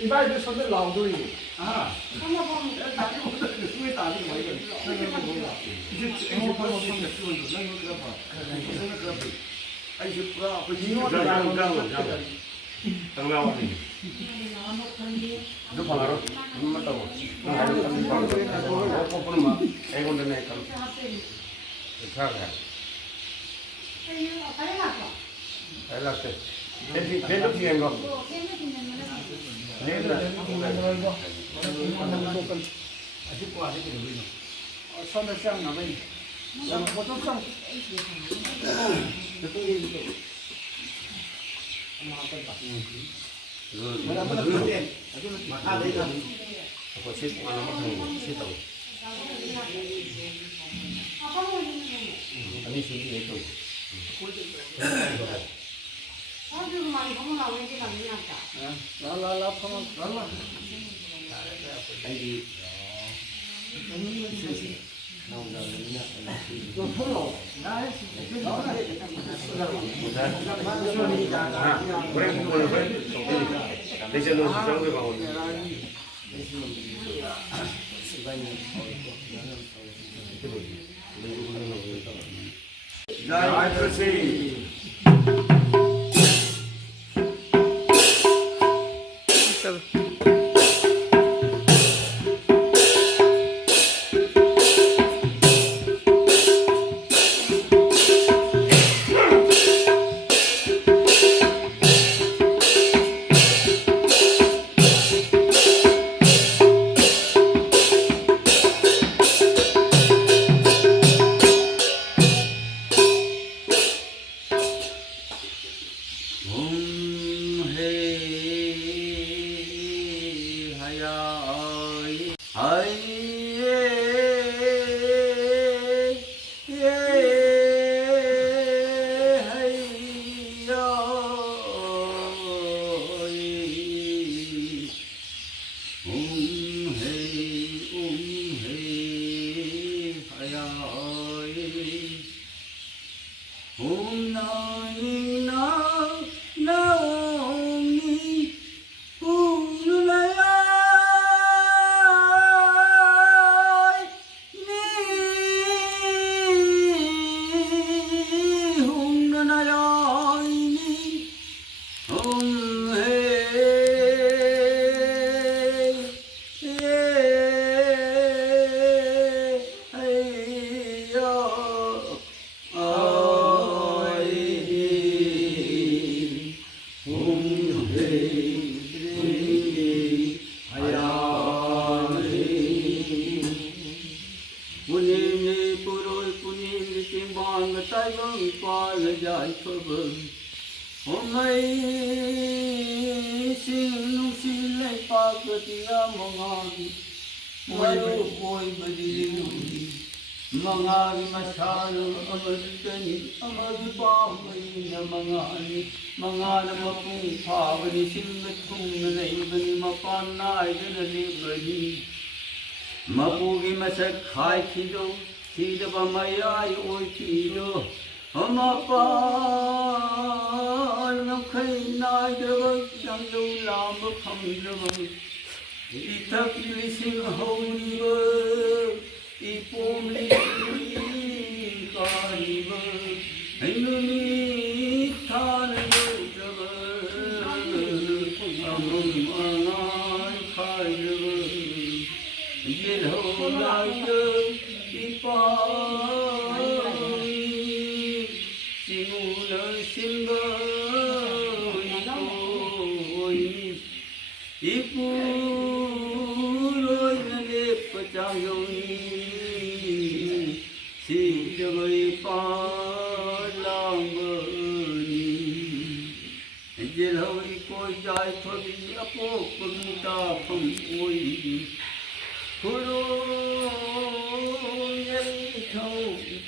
一般就说这老东西啊，Khuvamda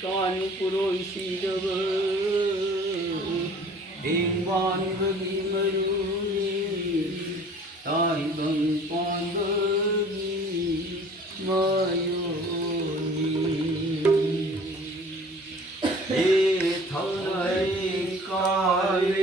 การปุโรยสีเดบเอ็งวันกบีมารุนีตายบังปอนกบีมายุนีเอทานัยกาเล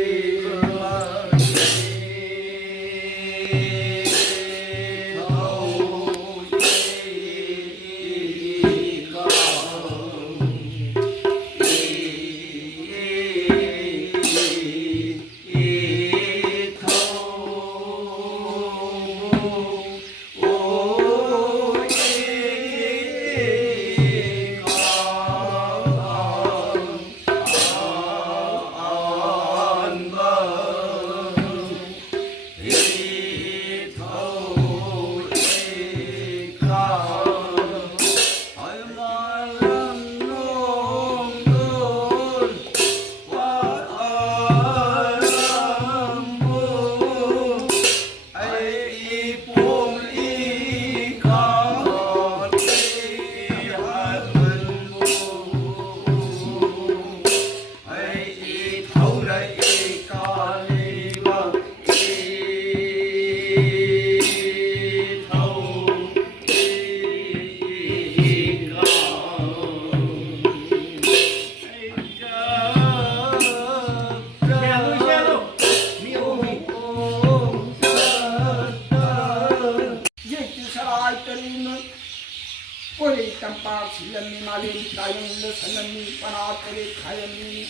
Silami Malin Tayang the Sanami Panakari Kayami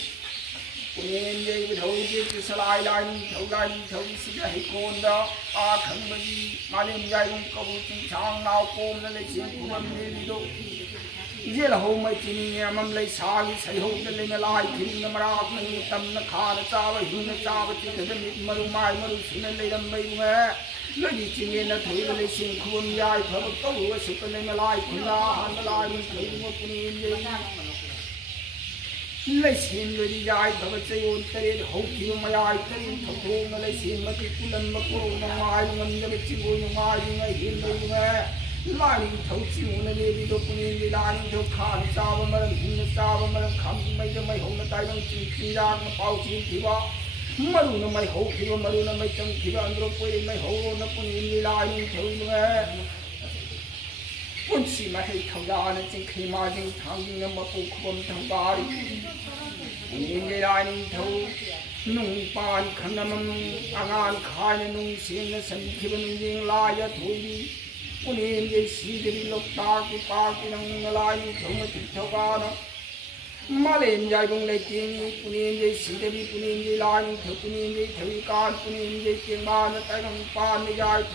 Kunin Ebudhou Salai Line Thouram Thouram Hikonda Khuvamda Malin Yayung Kabuti Chang now Pom the Lexin Khuvamda Yellow my tinny among lay sali say hope the ling alive killing the Marak Tam the car the tower Huna Tower the Marumai Marus and later Maywear Lady Chingin at Hillary Sing Khuvamda Purple was super alive Kula and the line trading up in Lacing Lady Yai Pavachayon Terry Hope you my eye telling Thouram Lacing Matipulan Mako my and the Chibu my Hill Lying Tochi on the lady to Punin, lying to Khan, Savaman, Savaman, come make my home that I don't see Kiran, Pauchi, Kiva, Maruna, my hope, Kiva, Maruna, my chunk, Kiva, and Rope, my hole on the Punin, lying to Punsi, my head, Kagan, and think Kimajin, tonguing a muffle, Khuvamda body. In the lying toe, Nung Pan, Kanam, Angan, Khan, Nung Singers, and Kivan, Liar, Toby. Punin they see the look dark park in a line from a Togana. Malin Yabung Laking, Punin they see the Punin the line to Punin the Tarikan, Punin the Kimana, and Pan the Yard.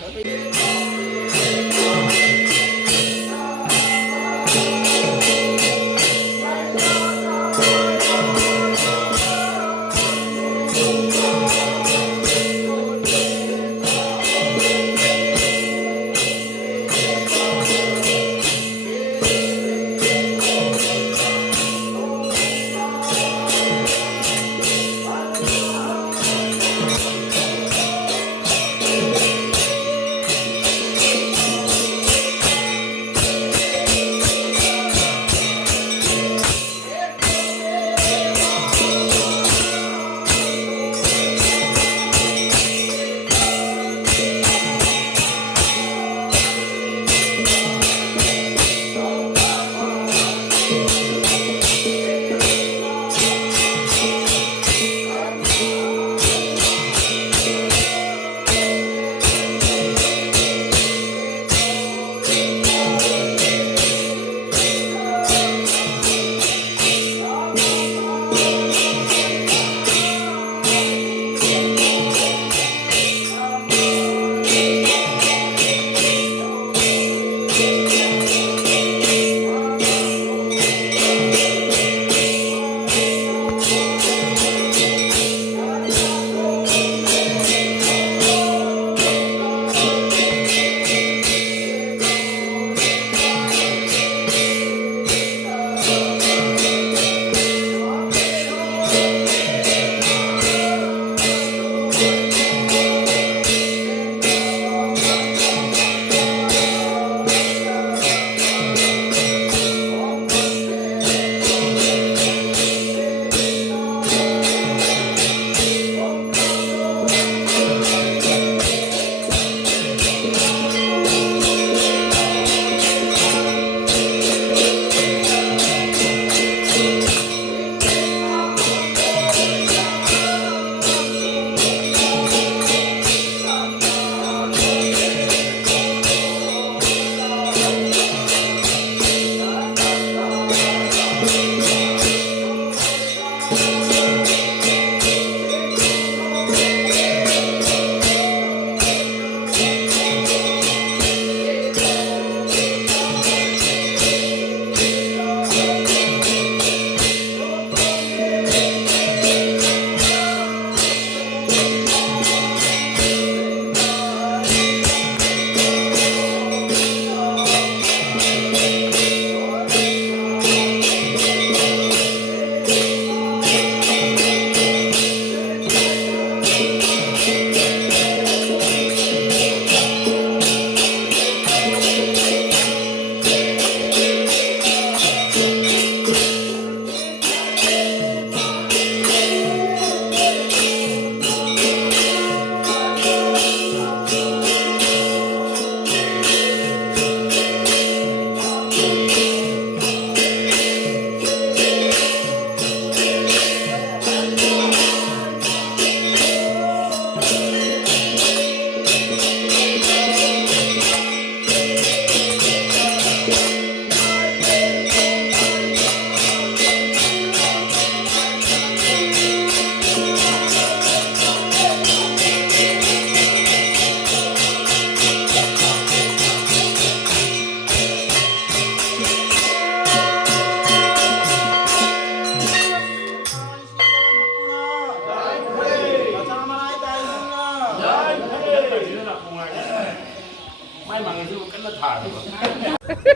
nó thà rồi